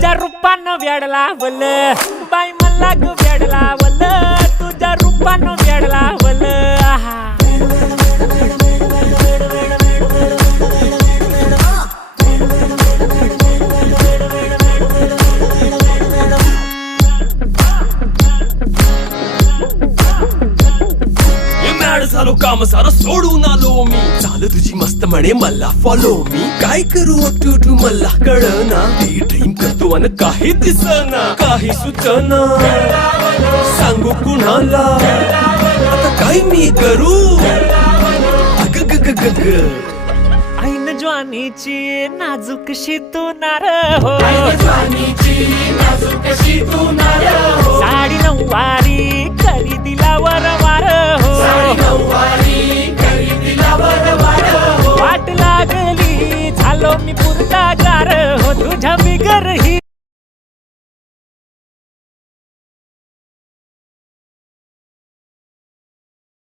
तुझ्या रूपानं वेड लावल बाई मला ग वेड लावल तुझ्या रूपानं वेड लावल आहा झालो काम सारं सोडून आलो मी चाल तुझी मस्त म्हणे मला फॉलो मी काय करू टू मला कळना ती ड्रीम करतो अन काही दिसना काही सुचना सांगू कुणाला आता काय मी करू अग ग ग ग ग ऐन ज्वानीची नाजूकशी तू नार हो साडी नऊवारी करी दिला वरवार हो वाट लागली झालो मी पुरता गार हो तुझ्या बिगर ही